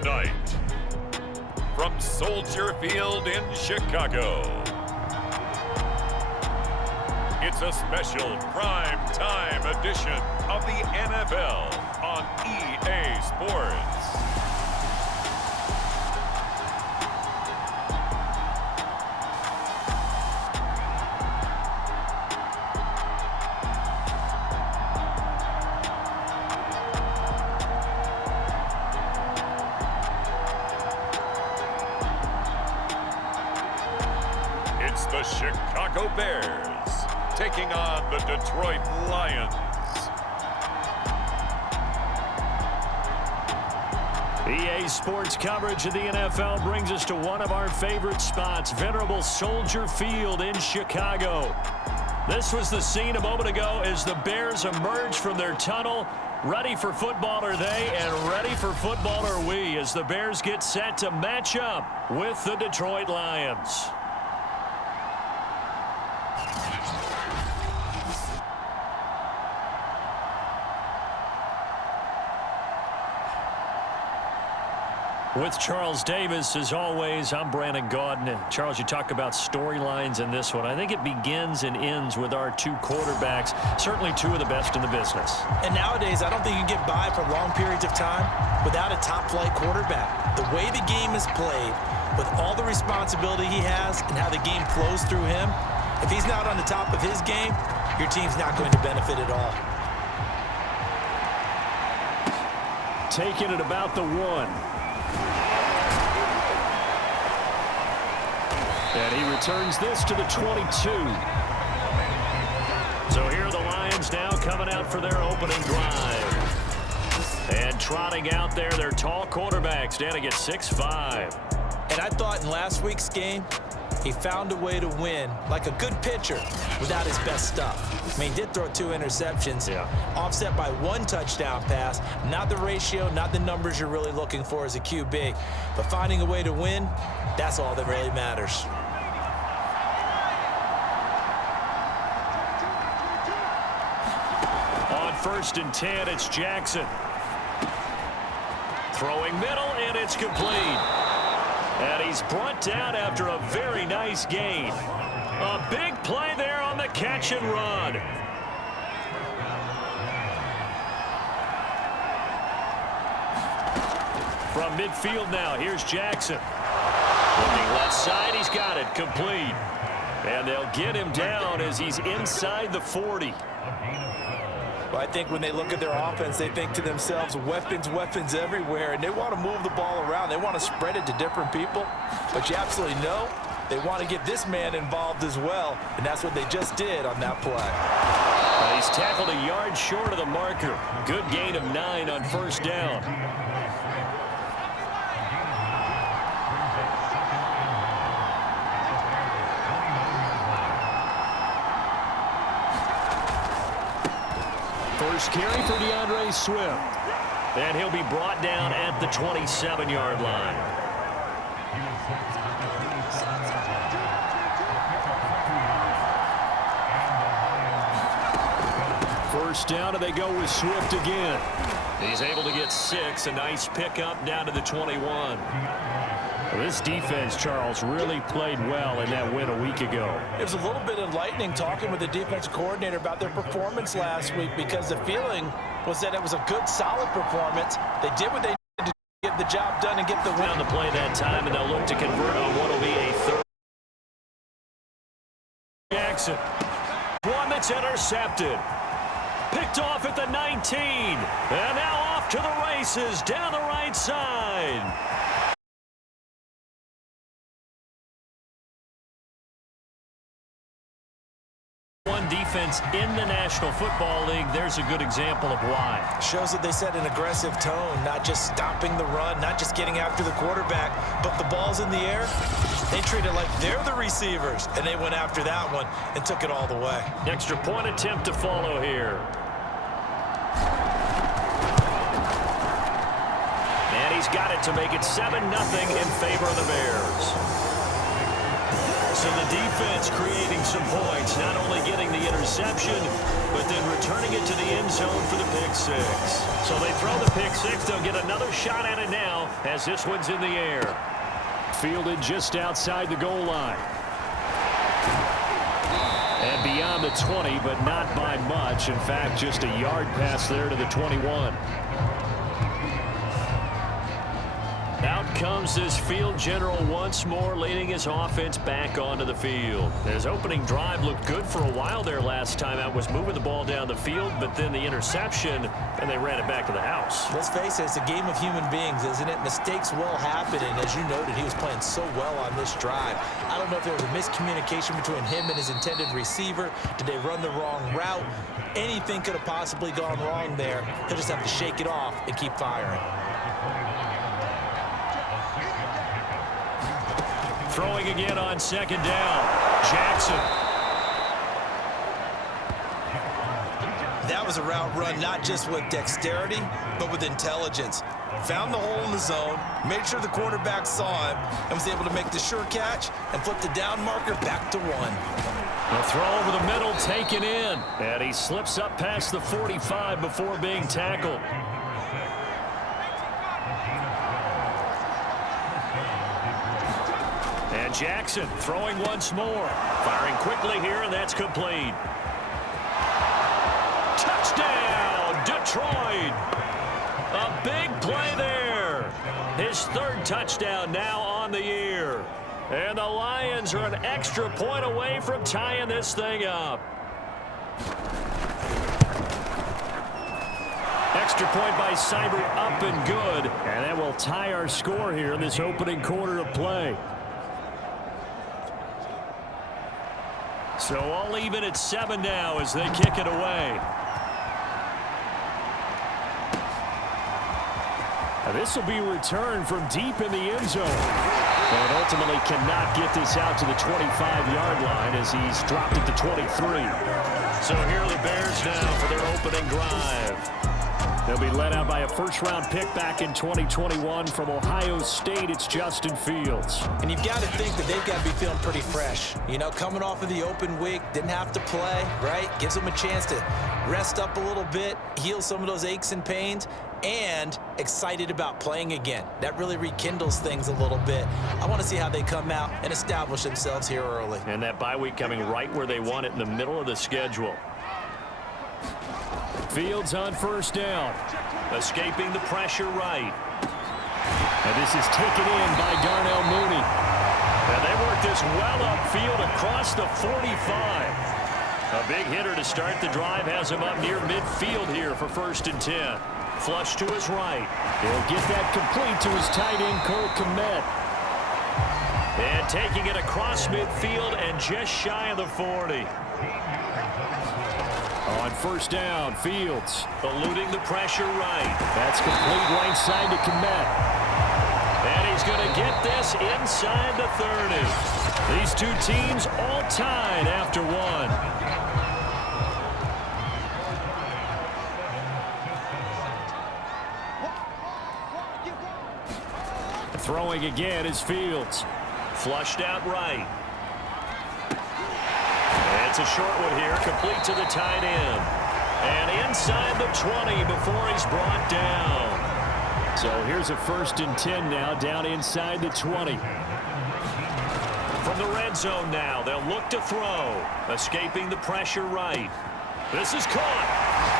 Tonight, from Soldier Field in Chicago, it's a special prime time edition of the NFL on EA Sports. It's the Chicago Bears taking on the Detroit Lions. EA Sports coverage of the NFL brings us to one of our favorite spots, venerable Soldier Field in Chicago. This was the scene a moment ago as the Bears emerged from their tunnel. Ready for football are they, and ready for football are we, as the Bears get set to match up with the Detroit Lions. With Charles Davis, as always, I'm Brandon Gaudin. Charles, you talk about storylines in this one. I think it begins and ends with our two quarterbacks, certainly two of the best in the business. And nowadays, I don't think you can get by for long periods of time without a top-flight quarterback. The way the game is played, with all the responsibility he has and how the game flows through him, if he's not on the top of his game, your team's not going to benefit at all. Taking it about the 1. And he returns this to the 22. So here are the Lions now coming out for their opening drive. And trotting out there, their tall quarterback standing at 6'5". And I thought in last week's game, he found a way to win like a good pitcher without his best stuff. I mean, he did throw 2 interceptions, offset by 1 touchdown pass. Not the ratio, not the numbers you're really looking for as a QB. But finding a way to win, that's all that really matters. On 1st and 10, it's Jackson. Throwing middle, and it's complete. And he's brought down after a very nice gain. A big play there on the catch and run. From midfield now, here's Jackson. Looking left side, he's got it, complete. And they'll get him down as he's inside the 40. Well, I think when they look at their offense, they think to themselves, weapons, weapons everywhere, and they want to move the ball around. They want to spread it to different people, but you absolutely know they want to get this man involved as well, and that's what they just did on that play. He's tackled a yard short of the marker. Good gain of 9 on 1st down. First carry for DeAndre Swift. And he'll be brought down at the 27-yard line. First down, and they go with Swift again. He's able to get 6. A nice pickup down to the 21. This defense, Charles, really played well in that win a week ago. It was a little bit enlightening talking with the defense coordinator about their performance last week, because the feeling was that it was a good, solid performance. They did what they needed to get the job done and get the win. Down the play that time, and they'll look to convert on what will be a 3rd. Jackson. One that's intercepted. Picked off at the 19. And now off to the races down the right side. One defense in the National Football League. There's a good example of why. Shows that they set an aggressive tone, not just stopping the run, not just getting after the quarterback, but the ball's in the air. They treat it like they're the receivers, and they went after that one and took it all the way. Extra point attempt to follow here. And he's got it to make it 7-0 in favor of the Bears. So the defense creating some points, not only getting the interception, but then returning it to the end zone for the pick six. So they throw the pick six. They'll get another shot at it now as this one's in the air. Fielded just outside the goal line. And beyond the 20, but not by much. In fact, just a yard pass there to the 21. Out comes this field general once more, leading his offense back onto the field. His opening drive looked good for a while there last time out, was moving the ball down the field, but then the interception, and they ran it back to the house. Let's face it, it's a game of human beings, isn't it? Mistakes will happen, and as you noted, he was playing so well on this drive. I don't know if there was a miscommunication between him and his intended receiver. Did they run the wrong route? Anything could have possibly gone wrong there. He'll just have to shake it off and keep firing. Throwing again on second down. Jackson. That was a route run not just with dexterity, but with intelligence. Found the hole in the zone, made sure the quarterback saw him, and was able to make the sure catch and flip the down marker back to one. The throw over the middle taken in. And he slips up past the 45 before being tackled. And Jackson throwing once more. Firing quickly here, and that's complete. Touchdown, Detroit. A big play there. His third touchdown now on the year. And the Lions are an extra point away from tying this thing up. Extra point by Cyber up and good. And that will tie our score here in this opening quarter of play. So all even at 7 now as they kick it away. Now this will be returned from deep in the end zone. But ultimately cannot get this out to the 25-yard line as he's dropped it to 23. So here are the Bears now for their opening drive. They'll be led out by a first-round pick back in 2021 from Ohio State. It's Justin Fields. And you've got to think that they've got to be feeling pretty fresh. You know, coming off of the open week, didn't have to play, right? Gives them a chance to rest up a little bit, heal some of those aches and pains, and excited about playing again. That really rekindles things a little bit. I want to see how they come out and establish themselves here early. And that bye week coming right where they want it in the middle of the schedule. Fields on first down. Escaping the pressure right. And this is taken in by Darnell Mooney. And they work this well upfield across the 45. A big hitter to start the drive has him up near midfield here for 1st and 10. Flush to his right. He'll get that complete to his tight end, Cole Kmet. And taking it across midfield and just shy of the 40. On first down, Fields eluding the pressure right. That's complete right side to Kmet. And he's going to get this inside the 30. These two teams all tied after one. Throwing again is Fields. Flushed out right. It's a short one here, complete to the tight end. And inside the 20 before he's brought down. So here's a 1st and 10 now, down inside the 20. From the red zone now, they'll look to throw. Escaping the pressure right. This is caught.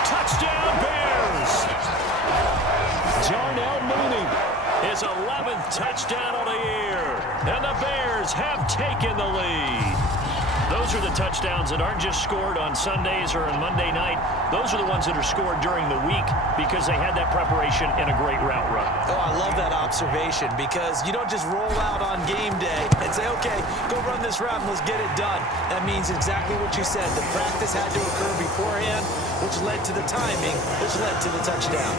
Touchdown, Bears! Darnell Mooney, his 11th touchdown of the year. And the Bears have taken the lead. Those are the touchdowns that aren't just scored on Sundays or on Monday night. Those are the ones that are scored during the week because they had that preparation and a great route run. Oh, I love that observation because you don't just roll out on game day and say, okay, go run this route and let's get it done. That means exactly what you said. The practice had to occur beforehand, which led to the timing, which led to the touchdown.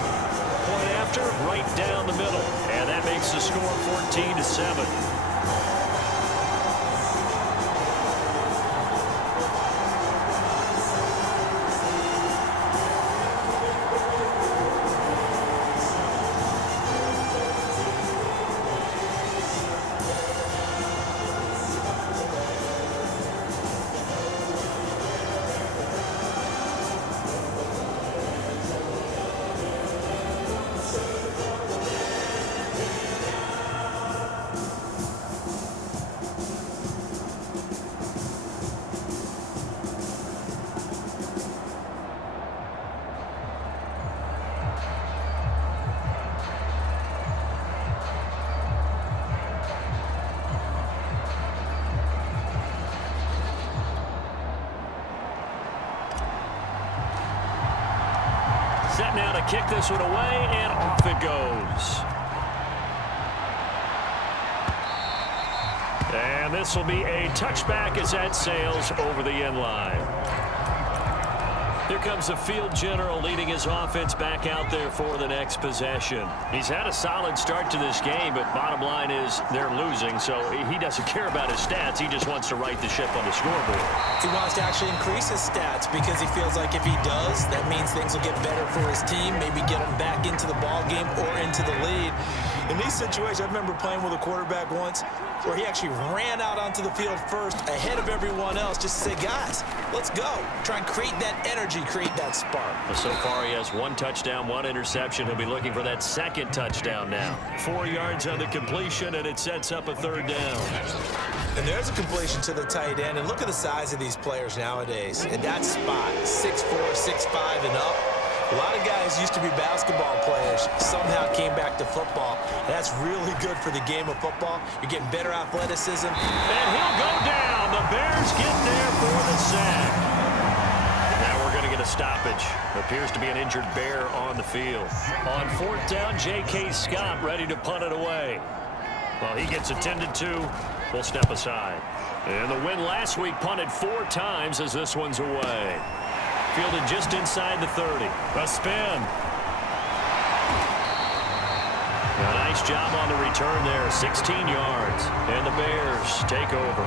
Point after, right down the middle. And that makes the score 14-7. to kick this one away, and off it goes. And this will be a touchback as that sails over the end line. Here comes the field general leading his offense back out there for the next possession. He's had a solid start to this game, but bottom line is they're losing, so he doesn't care about his stats. He just wants to right the ship on the scoreboard. He wants to actually increase his stats because he feels like if he does, that means things will get better for his team, maybe get him back into the ball game or into the lead. In these situations, I remember playing with a quarterback once where he actually ran out onto the field first ahead of everyone else just to say, guys, let's go. Try and create that energy, create that spark. Well, so far he has 1 touchdown, 1 interception. He'll be looking for that second touchdown now. 4 yards on the completion, and it sets up a 3rd down. And there's a completion to the tight end. And look at the size of these players nowadays. In that spot, 6'4", 6'5", and up. A lot of guys used to be basketball players, somehow came back to football. And that's really good for the game of football. You're getting better athleticism. And he'll go down. The Bears get there for the sack. Now we're going to get a stoppage. Appears to be an injured Bear on the field. On 4th down, J.K. Scott ready to punt it away. Well, he gets attended to. We'll step aside. And the win last week punted 4 times as this one's away. Fielded just inside the 30. A spin. A nice job on the return there. 16 yards. And the Bears take over.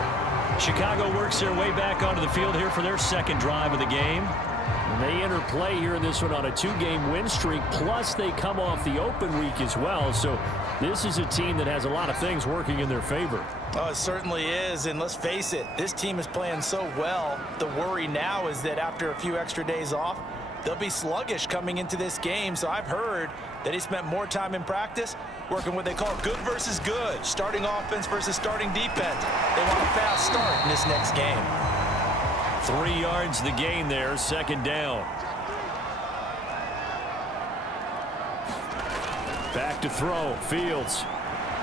Chicago works their way back onto the field here for their 2nd drive of the game. And they enter play here in this one on a 2-game win streak. Plus, they come off the open week as well. So this is a team that has a lot of things working in their favor. Oh, it certainly is, and let's face it, this team is playing so well. The worry now is that after a few extra days off, they'll be sluggish coming into this game. So I've heard that he spent more time in practice working what they call good versus good, starting offense versus starting defense. They want a fast start in this next game. 3 yards the gain there, 2nd down. Back to throw, Fields.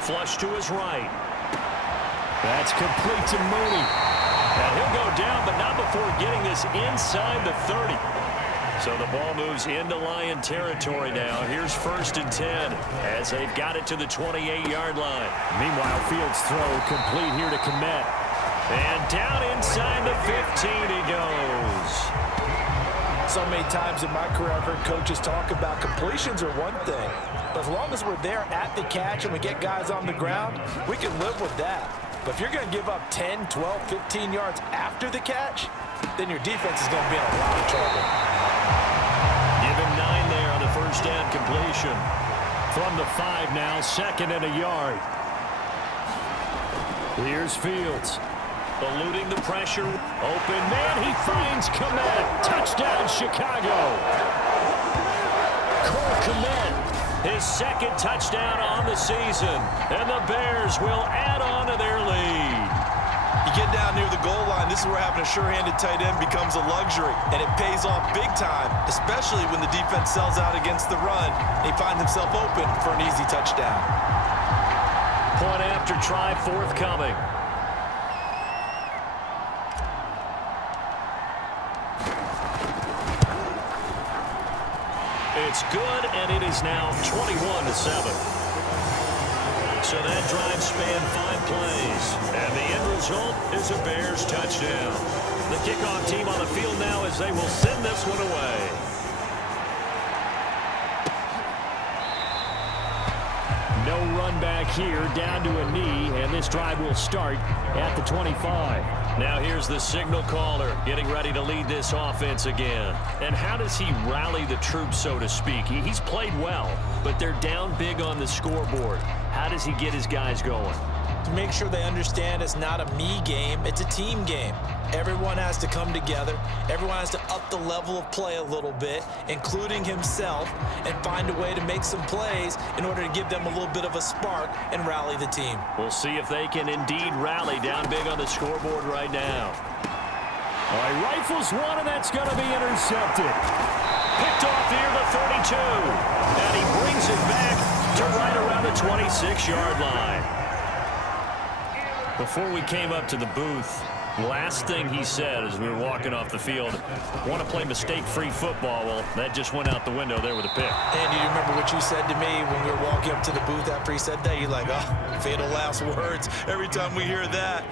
Flush to his right. That's complete to Mooney. And he'll go down, but not before getting this inside the 30. So the ball moves into Lion territory now. Here's 1st and 10 as they've got it to the 28-yard line. Meanwhile, Fields' throw complete here to Kmet. And down inside the 15 he goes. So many times in my career I've heard coaches talk about completions are one thing. But as long as we're there at the catch and we get guys on the ground, we can live with that. But if you're going to give up 10, 12, 15 yards after the catch, then your defense is going to be in a lot of trouble. Give him 9 there on the 1st down completion. From the 5 now, 2nd and a yard. Here's Fields. Eluding the pressure. Open man, he finds Kmet. Touchdown, Chicago. Cole Kmet, his 2nd touchdown on the season. And the Bears will add on to their lead. You get down near the goal line, this is where having a sure-handed tight end becomes a luxury. And it pays off big time, especially when the defense sells out against the run. And he finds himself open for an easy touchdown. Point after try forthcoming. It's good, and it is now 21-7. So that drive spanned 5 plays, and the end result is a Bears touchdown. The kickoff team on the field now as they will send this one away. No run back here, down to a knee, and this drive will start at the 25. Now here's the signal caller getting ready to lead this offense again. And how does he rally the troops, so to speak? He's played well, but they're down big on the scoreboard. How does he get his guys going? To make sure they understand it's not a me game, it's a team game. Everyone has to come together. Everyone has to up the level of play a little bit, including himself, and find a way to make some plays in order to give them a little bit of a spark and rally the team. We'll see if they can indeed rally down big on the scoreboard right now. All right, rifles one, and that's going to be intercepted. Picked off near the 32, and he brings it back to right around the 26-yard line. Before we came up to the booth, Last thing he said as we were walking off the field, want to play mistake-free football. Well, that just went out the window there with a pick. And you remember what you said to me when we were walking up to the booth after he said that? You're like, oh, fatal last words. Every time we hear that,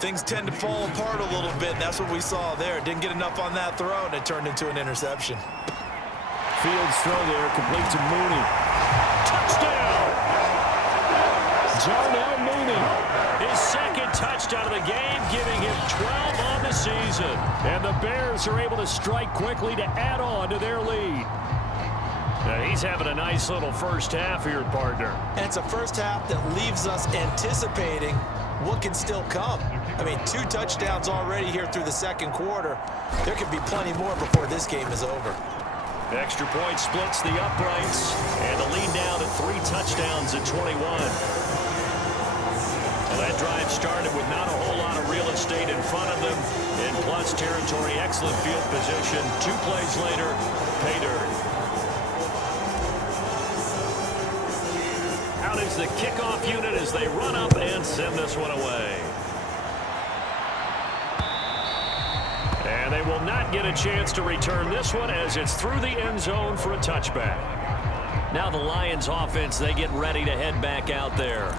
things tend to fall apart a little bit, and that's what we saw there. Didn't get enough on that throw, and it turned into an interception. Fields throw there, complete to Mooney. Touchdown! Darnell Mooney, his second touchdown of the game, giving him 12 on the season. And the Bears are able to strike quickly to add on to their lead. Now he's having a nice little first half here, partner. And it's a first half that leaves us anticipating what can still come. I mean, 2 touchdowns already here through the second quarter. There could be plenty more before this game is over. Extra point splits the uprights, and the lead now to 3 touchdowns at 21. Well, that drive started with not a whole lot of real estate in front of them. In plus territory, excellent field position. 2 plays later, pay dirt. Out is the kickoff unit as they run up and send this one away. And they will not get a chance to return this one as it's through the end zone for a touchback. Now the Lions offense, they get ready to head back out there.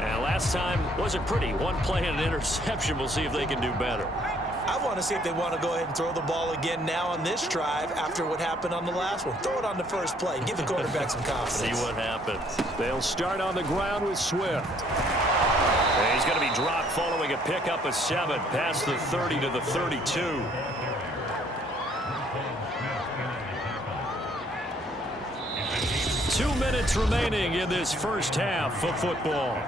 And last time wasn't pretty. 1 play and an interception. We'll see if they can do better. I want to see if they want to go ahead and throw the ball again now on this drive after what happened on the last one. Throw it on the first play. Give the quarterback some confidence. See what happens. They'll start on the ground with Swift. And he's going to be dropped following a pickup of 7 past the 30 to the 32. Two minutes remaining in this first half of football.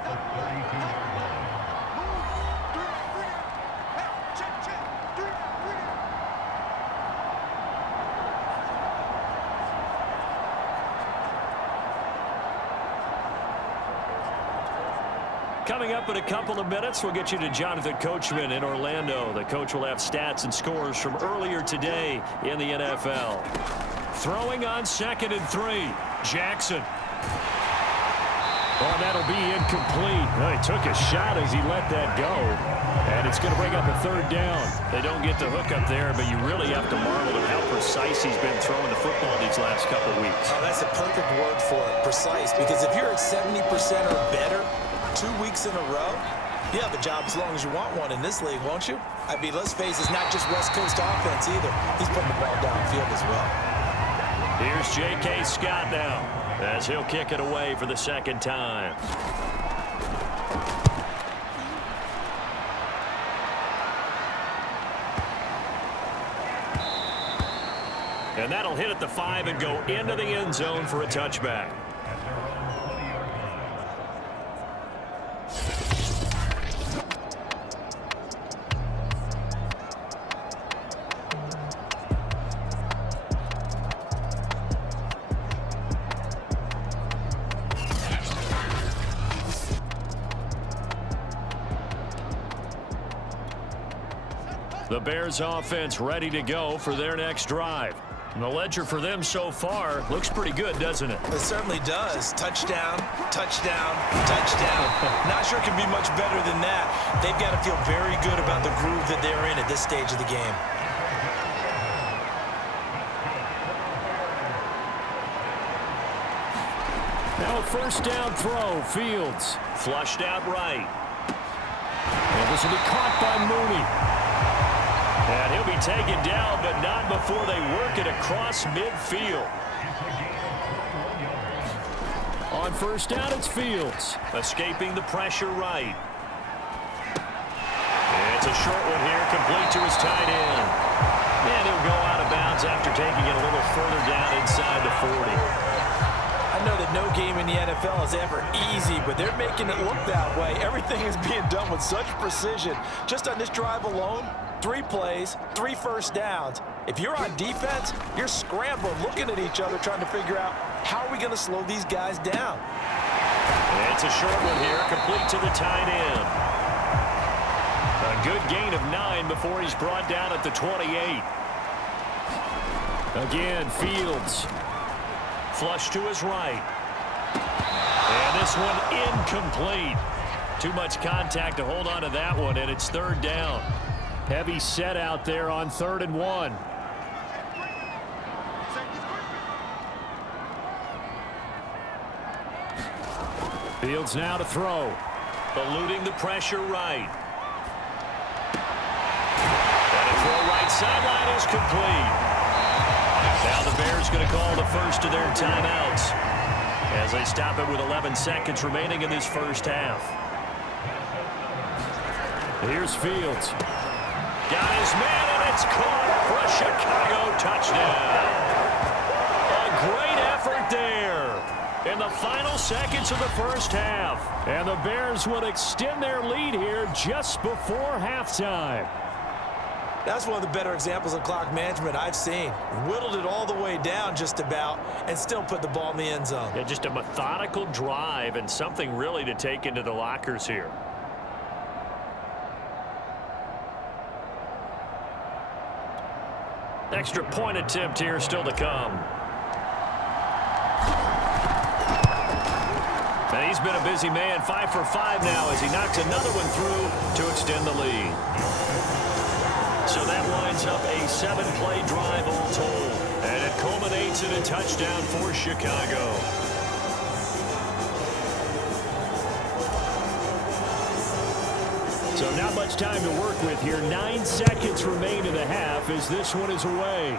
Coming up in a couple of minutes, we'll get you to Jonathan Coachman in Orlando. The coach will have stats and scores from earlier today in the NFL. Throwing on 2nd and 3. Jackson. Oh, that'll be incomplete. Well, he took a shot as he let that go. And it's going to bring up a 3rd down. They don't get the hook up there, but you really have to marvel at how precise he's been throwing the football these last couple of weeks. Oh, that's a perfect word for it, precise. Because if you're at 70% or better 2 weeks in a row, you have a job as long as you want one in this league, won't you? I mean, let's face it, it's not just West Coast offense either. He's putting the ball downfield as well. Here's J.K. Scott now as he'll kick it away for the 2nd time. And that'll hit at the 5 and go into the end zone for a touchback. The Bears offense ready to go for their next drive. And the ledger for them so far looks pretty good, doesn't it? It certainly does. Touchdown, touchdown, touchdown. Not sure it can be much better than that. They've got to feel very good about the groove that they're in at this stage of the game. Now a 1st down throw. Fields flushed out right. And this will be caught by Mooney. And he'll be taken down, but not before they work it across midfield. On 1st down, it's Fields. Escaping the pressure right. It's a short one here, complete to his tight end. And he'll go out of bounds after taking it a little further down inside the 40. I know that no game in the NFL is ever easy, but they're making it look that way. Everything is being done with such precision. Just on this drive alone, 3 plays, 3 first downs. If you're on defense, you're scrambling, looking at each other, trying to figure out how are we going to slow these guys down. It's a short one here, complete to the tight end. A good gain of 9 before he's brought down at the 28. Again, Fields. Flush to his right. And this one incomplete. Too much contact to hold on to that one, and it's third down. Heavy set out there on 3rd and 1. Fields now to throw. Eluding the pressure right. And a throw right sideline is complete. Now the Bears going to call the first of their timeouts as they stop it with 11 seconds remaining in this first half. Here's Fields. Got his man, and it's caught for a Chicago touchdown. A great effort there in the final seconds of the first half. And the Bears will extend their lead here just before halftime. That's one of the better examples of clock management I've seen. Whittled it all the way down just about and still put the ball in the end zone. Yeah, just a methodical drive and something really to take into the lockers here. Extra point attempt here still to come. And he's been a busy man, 5 for 5 now as he knocks another one through to extend the lead. So that winds up a 7-play drive all told. And it culminates in a touchdown for Chicago. So not much time to work with here. 9 seconds remain in the half as this one is away.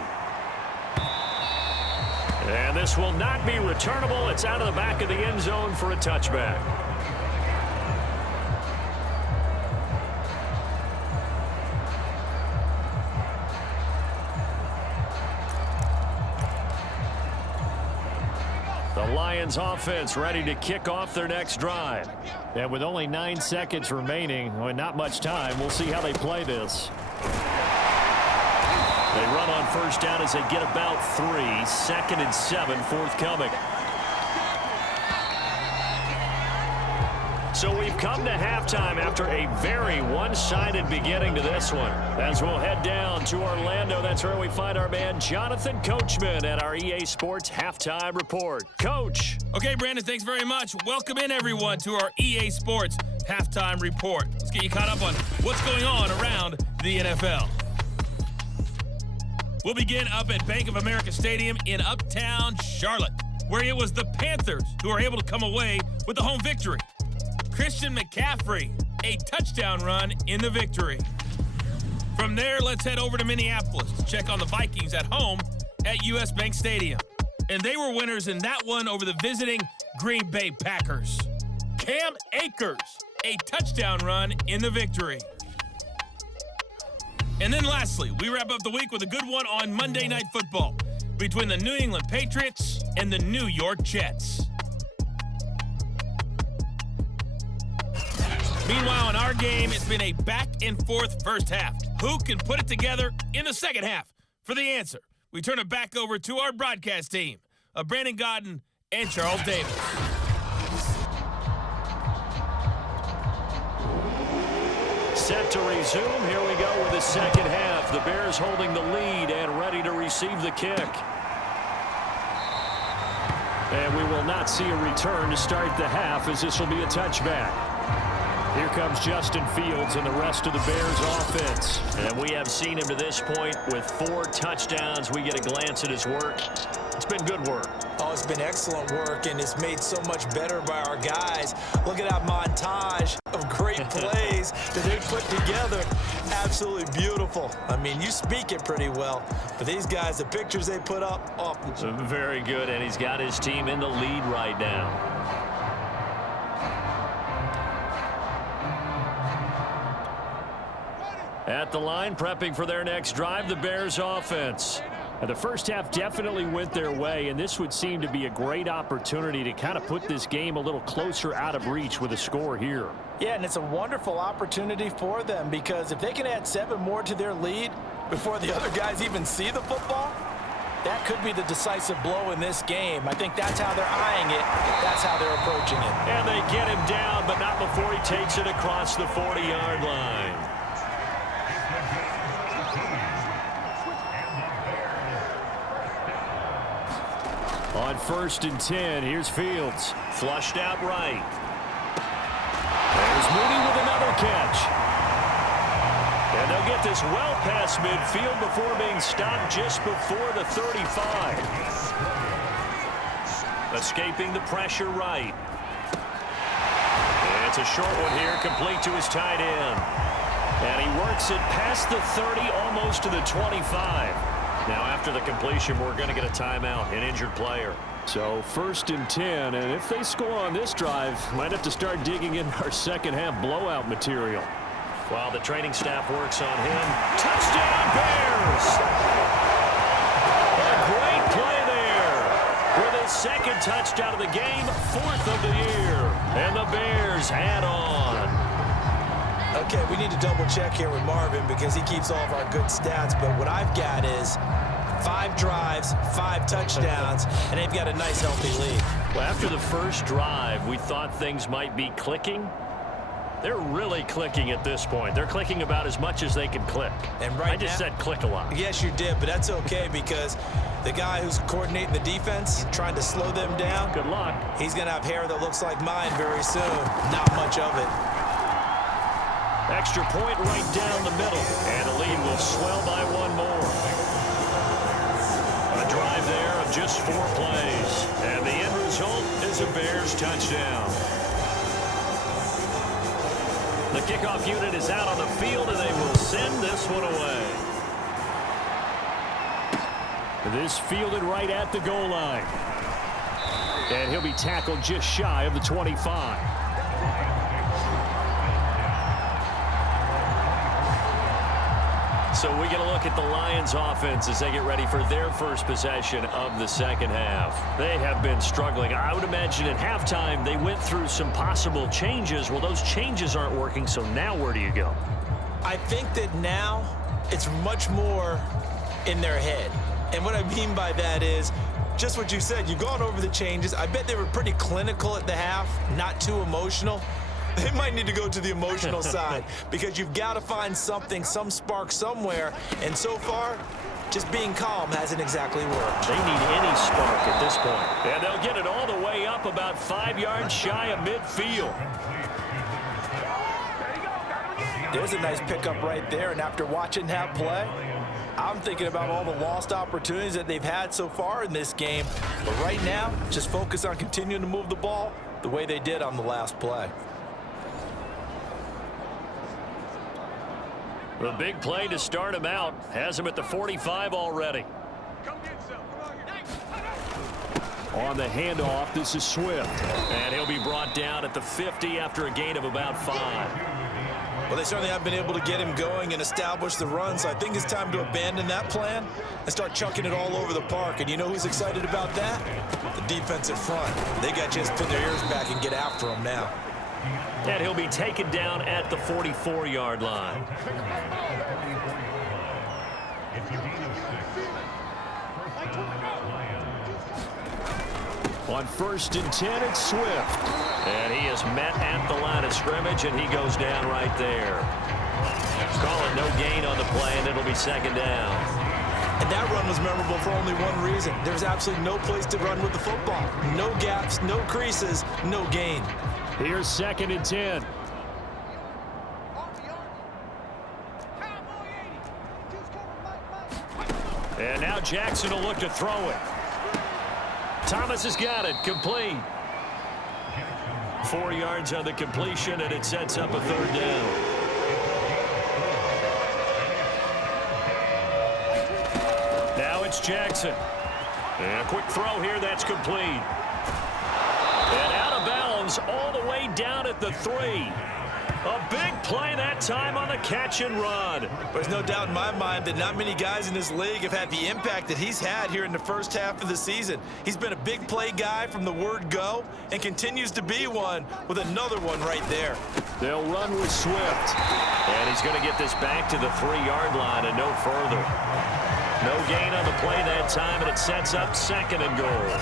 And this will not be returnable. It's out of the back of the end zone for a touchback. The Lions offense ready to kick off their next drive. And with only 9 seconds remaining, and not much time, we'll see how they play this. They run on first down as they get about 3. 2nd and 7 forthcoming. So we've come to halftime after a very one-sided beginning to this one. As we'll head down to Orlando, that's where we find our man Jonathan Coachman at our EA Sports Halftime Report. Coach. Okay, Brandon, thanks very much. Welcome in, everyone, to our EA Sports Halftime Report. Let's get you caught up on what's going on around the NFL. We'll begin up at Bank of America Stadium in Uptown Charlotte, where it was the Panthers who were able to come away with the home victory. Christian McCaffrey, a touchdown run in the victory. From there, let's head over to Minneapolis to check on the Vikings at home at US Bank Stadium. And they were winners in that one over the visiting Green Bay Packers. Cam Akers, a touchdown run in the victory. And then lastly, we wrap up the week with a good one on Monday Night Football between the New England Patriots and the New York Jets. Meanwhile, in our game, it's been a back-and-forth first half. Who can put it together in the second half? For the answer, we turn it back over to our broadcast team of Brandon Godden and Charles Davis. Set to resume. Here we go with the second half. The Bears holding the lead and ready to receive the kick. And we will not see a return to start the half as this will be a touchback. Here comes Justin Fields and the rest of the Bears offense. And we have seen him to this point with 4 touchdowns. We get a glance at his work. It's been good work. Oh, it's been excellent work, and it's made so much better by our guys. Look at that montage of great plays that they put together. Absolutely beautiful. I mean, you speak it pretty well. But these guys, the pictures they put up, oh. Very good, and he's got his team in the lead right now. At the line, prepping for their next drive, the Bears offense. And the first half definitely went their way, and this would seem to be a great opportunity to kind of put this game a little closer out of reach with a score here. Yeah, and it's a wonderful opportunity for them because if they can add 7 more to their lead before the other guys even see the football, that could be the decisive blow in this game. I think that's how they're eyeing it. That's how they're approaching it. And they get him down, but not before he takes it across the 40-yard line. On 1st and 10, here's Fields. Flushed out right. There's get this well past midfield before being stopped just before the 35. Escaping the pressure right. It's a short one here, complete to his tight end. And he works it past the 30, almost to the 25. Now, after the completion, we're going to get a timeout, an injured player. So 1st and 10, and if they score on this drive, might have to start digging in our second half blowout material. While the training staff works on him. Touchdown, Bears! A great play there. With his second touchdown of the game, 4th of the year. And the Bears add on. Okay, we need to double check here with Marvin because he keeps all of our good stats, but what I've got is 5 drives, 5 touchdowns, and they've got a nice, healthy lead. Well, after the first drive, we thought things might be clicking. They're really clicking at this point. They're clicking about as much as they can click. And right I just said click a lot. Yes, you did, but that's okay because the guy who's coordinating the defense, trying to slow them down, good luck. He's going to have hair that looks like mine very soon. Not much of it. Extra point right down the middle, and the lead will swell by 1 more. A drive there of just 4 plays, and the end result is a Bears touchdown. The kickoff unit is out on the field, and they will send this one away. This fielded right at the goal line. And he'll be tackled just shy of the 25. So we get a look at the Lions offense as they get ready for their first possession of the second half. They have been struggling. I would imagine at halftime they went through some possible changes. Well, those changes aren't working, so now where do you go? I think that now it's much more in their head. And what I mean by that is just what you said. You've gone over the changes. I bet they were pretty clinical at the half, not too emotional. They might need to go to the emotional side because you've got to find something, some spark somewhere. And so far, just being calm hasn't exactly worked. They need any spark at this point. And they'll get it all the way up about 5 yards shy of midfield. There's a nice pickup right there. And after watching that play, I'm thinking about all the lost opportunities that they've had so far in this game. But right now, just focus on continuing to move the ball the way they did on the last play. The big play to start him out has him at the 45 already. On the handoff, this is Swift. And he'll be brought down at the 50 after a gain of about 5. Well, they certainly have been able to get him going and establish the run, so I think it's time to abandon that plan and start chucking it all over the park. And you know who's excited about that? The defensive front. They got just put their ears back and get after him now. And he'll be taken down at the 44-yard line. On 1st and 10, it's Swift. And he is met at the line of scrimmage, and he goes down right there. Call it no gain on the play, and it'll be 2nd down. And that run was memorable for only one reason. There's absolutely no place to run with the football. No gaps, no creases, no gain. Here's 2nd and 10. And now Jackson will look to throw it. Thomas has got it, complete. 4 yards on the completion, and it sets up a 3rd down. Now it's Jackson. And a quick throw here, that's complete. And out of bounds all the way down at the 3. A big play that time on the catch and run. There's no doubt in my mind that not many guys in this league have had the impact that he's had here in the first half of the season. He's been a big play guy from the word go and continues to be one with another one right there. They'll run with Swift. And he's going to get this back to the 3-yard line and no further. No gain on the play that time, and it sets up 2nd and goal.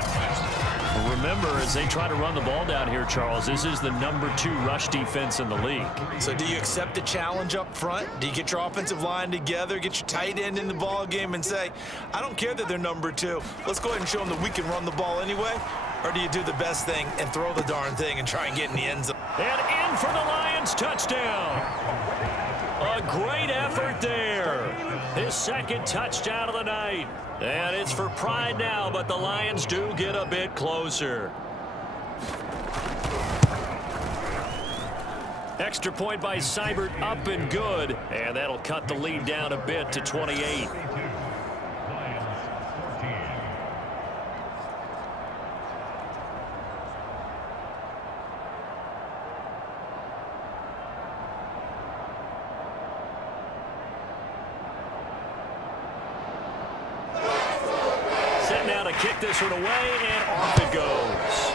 Remember, as they try to run the ball down here, Charles, this is the number 2 rush defense in the league. So do you accept the challenge up front? Do you get your offensive line together, get your tight end in the ball game and say, I don't care that they're number 2. Let's go ahead and show them that we can run the ball anyway? Or do you do the best thing and throw the darn thing and try and get in the end zone? And in for the Lions touchdown. A great effort there. His second touchdown of the night. And it's for pride now, but the Lions do get a bit closer. Extra point by Seibert, up and good. And that'll cut the lead down a bit to 28. Now to kick this one away, and off it goes.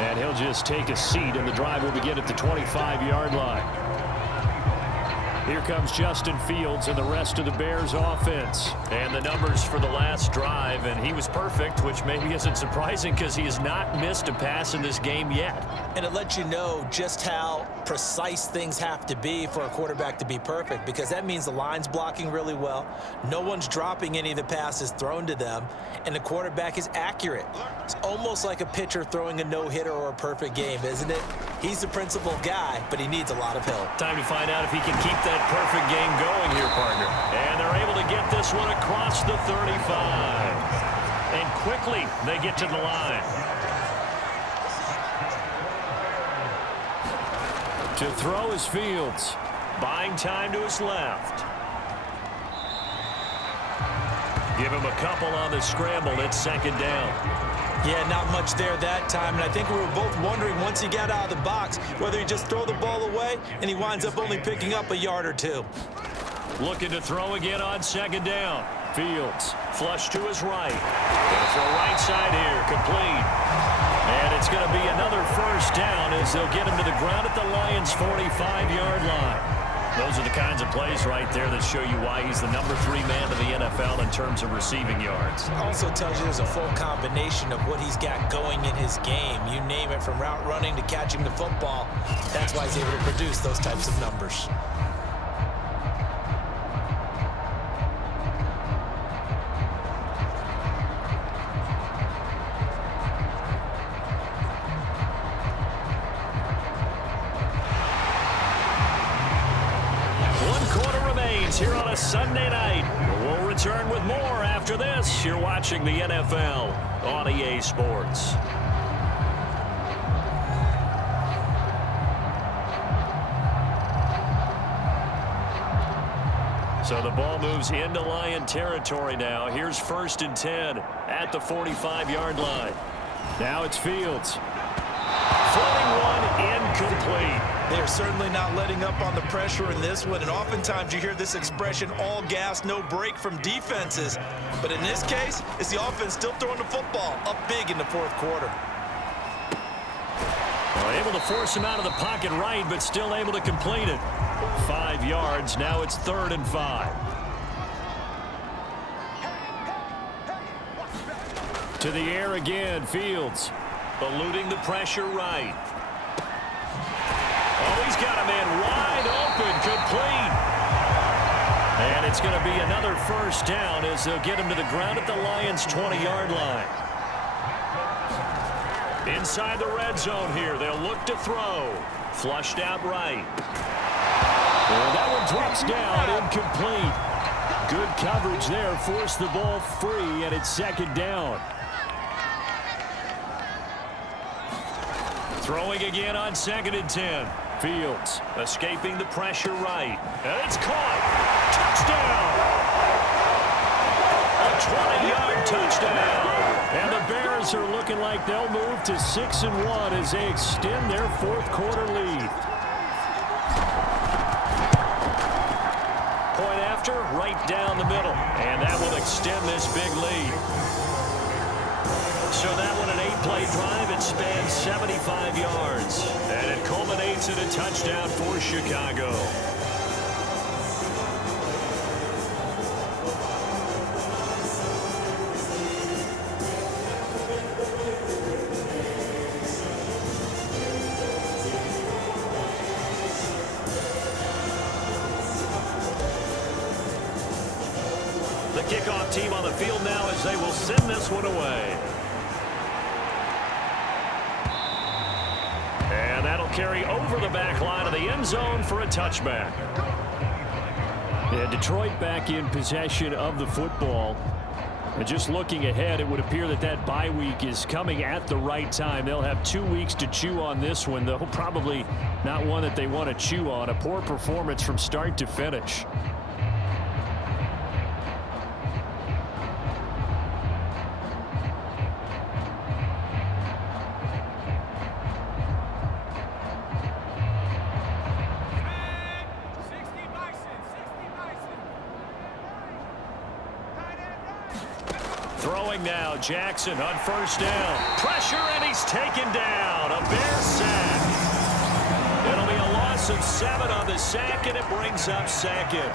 And he'll just take a seat, and the drive will begin at the 25-yard line. Here comes Justin Fields and the rest of the Bears offense. And the numbers for the last drive, and he was perfect, which maybe isn't surprising because he has not missed a pass in this game yet. And it lets you know just how precise things have to be for a quarterback to be perfect, because that means the line's blocking really well, no one's dropping any of the passes thrown to them, and the quarterback is accurate. It's almost like a pitcher throwing a no-hitter or a perfect game, isn't it? He's the principal guy, but he needs a lot of help. Time to find out if he can keep that perfect game going here, partner. And they're able to get this one across the 35. And quickly, they get to the line. To throw is Fields. Buying time to his left. Give him a couple on the scramble. It's second down. Yeah, not much there that time, and I think we were both wondering once he got out of the box whether he just throw the ball away and he winds up only picking up a yard or two. Looking to throw again on second down. Fields flush to his right. Gonna throw right side here, complete. And it's going to be another first down as they'll get him to the ground at the Lions' 45-yard line. Those are the kinds of plays right there that show you why he's the number 3 man in the NFL in terms of receiving yards. Also tells you there's a full combination of what he's got going in his game. You name it, from route running to catching the football. That's why he's able to produce those types of numbers. Here on a Sunday night. We'll return with more after this. You're watching the NFL on EA Sports. So the ball moves into Lion territory now. Here's 1st and 10 at the 45-yard line. Now it's Fields. Floating one, incomplete. They're certainly not letting up on the pressure in this one, and oftentimes you hear this expression, all gas, no break from defenses. But in this case, it's the offense still throwing the football up big in the fourth quarter. Well, able to force him out of the pocket right, but still able to complete it. 5 yards, now it's 3rd and 5. To the air again, Fields. Eluding the pressure right. Oh, he's got a man wide open, complete. And it's going to be another first down as they'll get him to the ground at the Lions' 20-yard line. Inside the red zone here, they'll look to throw. Flushed out right. And that one drops down, incomplete. Good coverage there, forced the ball free, and it's second down. Throwing again on 2nd and 10. Fields escaping the pressure right. And it's caught. Touchdown. A 20-yard touchdown. And the Bears are looking like they'll move to 6-1 as they extend their fourth quarter lead. Point after, right down the middle. And that will extend this big lead. So that one, an 8-play drive. It spans 75 yards. And it culminates in a touchdown for Chicago. The kickoff team on the field now as they will send this one away. And that'll He'll carry over the back line of the end zone for a touchback. Yeah, Detroit back in possession of the football. And just looking ahead, it would appear that that bye week is coming at the right time. They'll have 2 weeks to chew on this one, though probably not one that they want to chew on. A poor performance from start to finish. Throwing now, Jackson on first down. Pressure, and he's taken down. A Bear sack. It'll be a loss of 7 on the sack, and it brings up second.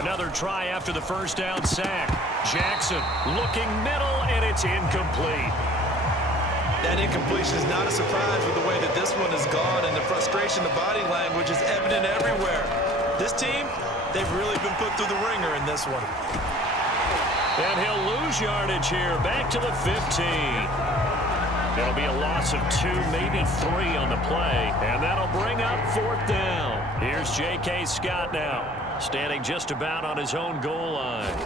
Another try after the first down sack. Jackson looking middle, and it's incomplete. That incompletion is not a surprise with the way that this one has gone, and the frustration, the body language is evident everywhere. This team, they've really been put through the ringer in this one. And he'll lose yardage here, back to the 15. It'll be a loss of 2, maybe 3 on the play, and that'll bring up 4th down. Here's J.K. Scott now, standing just about on his own goal line.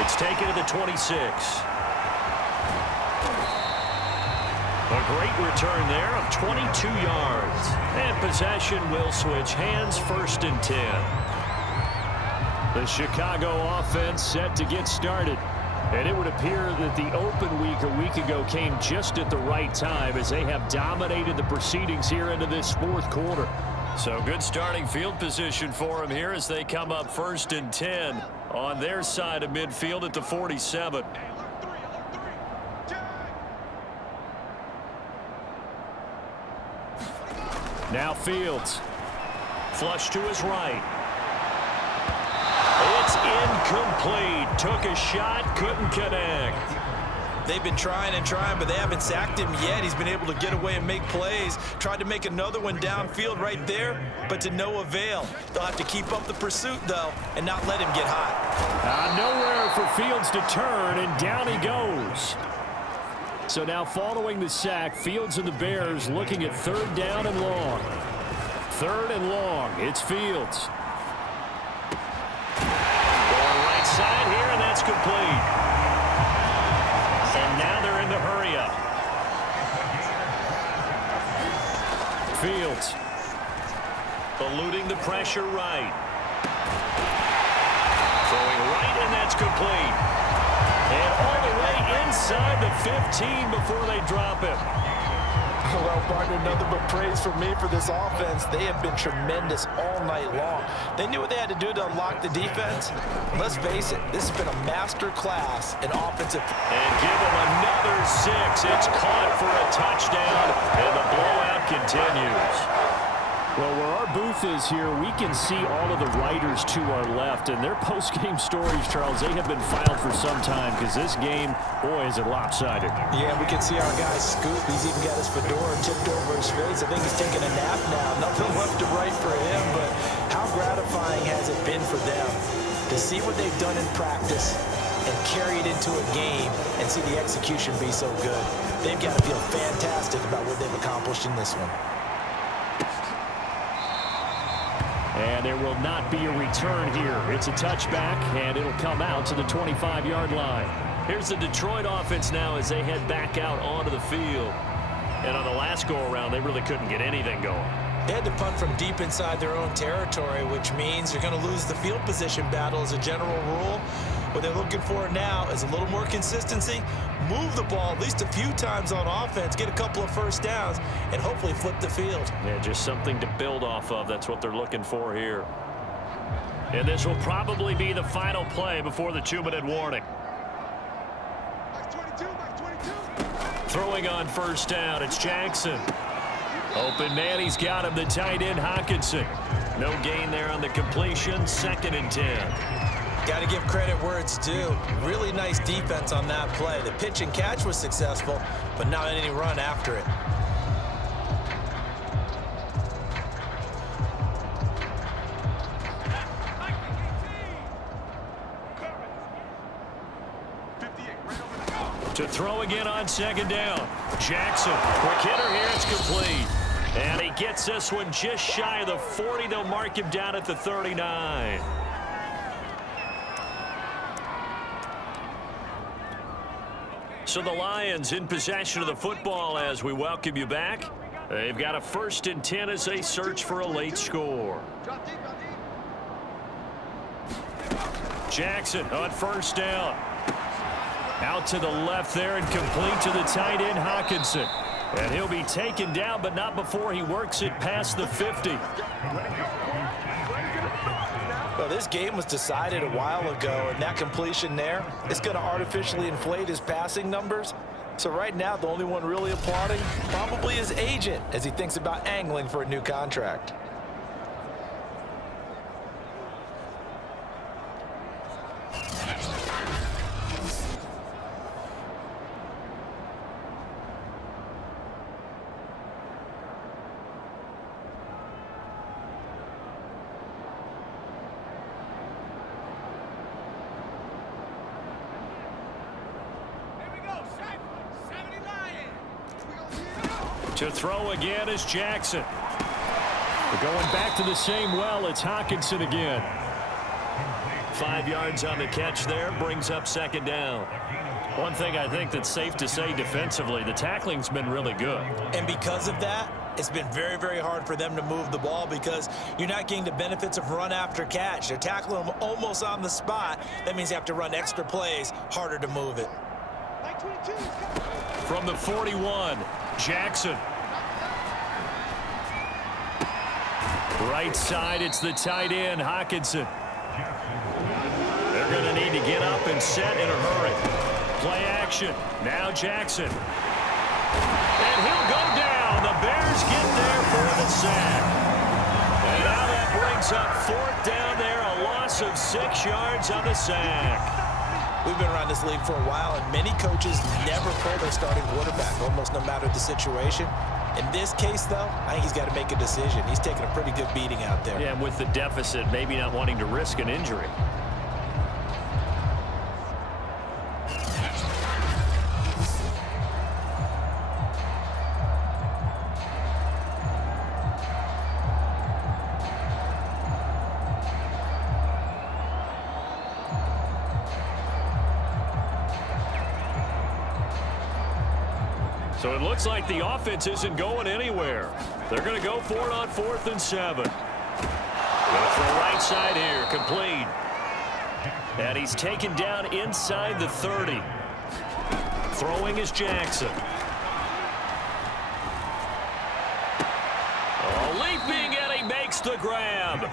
It's taken to the 26. A great return there of 22 yards. And possession will switch hands, 1st and 10. The Chicago offense set to get started. And it would appear that the open week a week ago came just at the right time as they have dominated the proceedings here into this 4th quarter. So good starting field position for them here as they come up 1st and 10 on their side of midfield at the 47. Now Fields. Flush to his right. It's incomplete. Took a shot, couldn't connect. They've been trying and trying, but they haven't sacked him yet. He's been able to get away and make plays. Tried to make another one downfield right there, but to no avail. They'll have to keep up the pursuit, though, and not let him get hot. Nowhere for Fields to turn, and down he goes. So now following the sack, Fields and the Bears looking at 3rd down and long. 3rd and long. It's Fields. Going right side here, and that's complete. And now they're in the hurry up. Fields eluding the pressure right. Throwing right, and that's complete. And all the way inside the 15 before they drop him. Well, partner, nothing but praise for me for this offense. They have been tremendous all night long. They knew what they had to do to unlock the defense. Let's face it, this has been a master class in offensive. And give them another 6. It's caught for a touchdown, and the blowout continues. Well, where our booth is here, we can see all of the writers to our left, and their post-game stories, Charles, they have been filed for some time because this game, boy, is it lopsided. Yeah, we can see our guy Scoop. He's even got his fedora tipped over his face. I think he's taking a nap now. Nothing left to write for him, but how gratifying has it been for them to see what they've done in practice and carry it into a game and see the execution be so good. They've got to feel fantastic about what they've accomplished in this one. And there will not be a return here. It's a touchback, and it'll come out to the 25-yard line. Here's the Detroit offense now as they head back out onto the field. And on the last go-around, they really couldn't get anything going. They had to punt from deep inside their own territory, which means you're going to lose the field position battle as a general rule. What they're looking for now is a little more consistency, move the ball at least a few times on offense, get a couple of first downs, and hopefully flip the field. Yeah, just something to build off of. That's what they're looking for here. And this will probably be the final play before the 2-minute warning. Throwing on first down, it's Jackson. Open man, he's got him, the tight end, Hockenson. No gain there on the completion, 2nd and 10. Got to give credit where it's due. Really nice defense on that play. The pitch and catch was successful, but not any run after it. To throw again on second down. Jackson, quick hitter here, it's complete. And he gets this one just shy of the 40. They'll mark him down at the 39. So the Lions in possession of the football as we welcome you back. They've got a 1st and 10 as they search for a late score. Jackson on 1st down. Out to the left there and complete to the tight end, Hockenson. And he'll be taken down, but not before he works it past the 50. Well, this game was decided a while ago, and that completion there is going to artificially inflate his passing numbers. So right now, the only one really applauding probably his agent as he thinks about angling for a new contract. To throw again is Jackson. We're going back to the same well. It's Hockenson again. 5 yards on the catch there. Brings up second down. One thing I think that's safe to say defensively, the tackling's been really good. And because of that, it's been very, very hard for them to move the ball because you're not getting the benefits of run after catch. They're tackling them almost on the spot. That means you have to run extra plays, harder to move it. From the 41, Jackson. Right side, it's the tight end, Hockenson. They're going to need to get up and set in a hurry. Play action. Now Jackson. And he'll go down. The Bears get there for the sack. And now that brings up 4th down there, a loss of 6 yards on the sack. We've been around this league for a while, and many coaches never pull their starting quarterback, almost no matter the situation. In this case, though, I think he's got to make a decision. He's taking a pretty good beating out there. Yeah, and with the deficit, maybe not wanting to risk an injury. So it looks like the offense isn't going anywhere. They're going to go for it on 4th and 7. Go for the right side here, complete. And he's taken down inside the 30. Throwing is Jackson. Oh, leaping, and he makes the grab.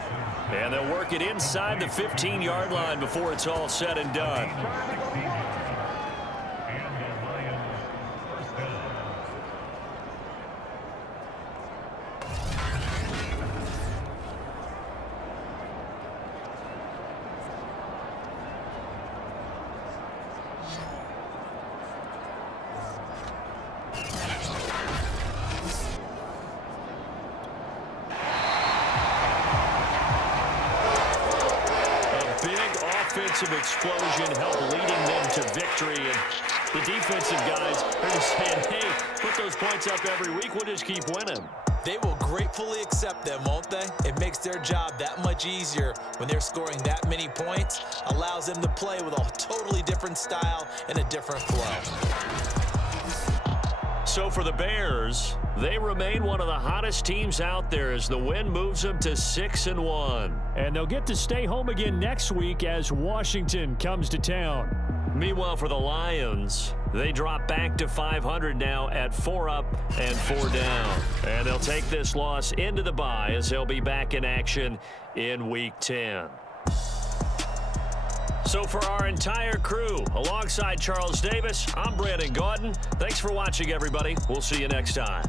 And they'll work it inside the 15-yard line before it's all said and done. Offensive explosion helped leading them to victory, and the defensive guys are just saying, hey, put those points up every week, we'll just keep winning. They will gratefully accept them, won't they? It makes their job that much easier when they're scoring that many points, allows them to play with a totally different style and a different flow. So for the Bears, they remain one of the hottest teams out there as the win moves them to 6-1. And they'll get to stay home again next week as Washington comes to town. Meanwhile, for the Lions, they drop back to 500 now at 4 up and 4 down. And they'll take this loss into the bye as they'll be back in action in Week 10. So for our entire crew, alongside Charles Davis, I'm Brandon Gaudin. Thanks for watching, everybody. We'll see you next time.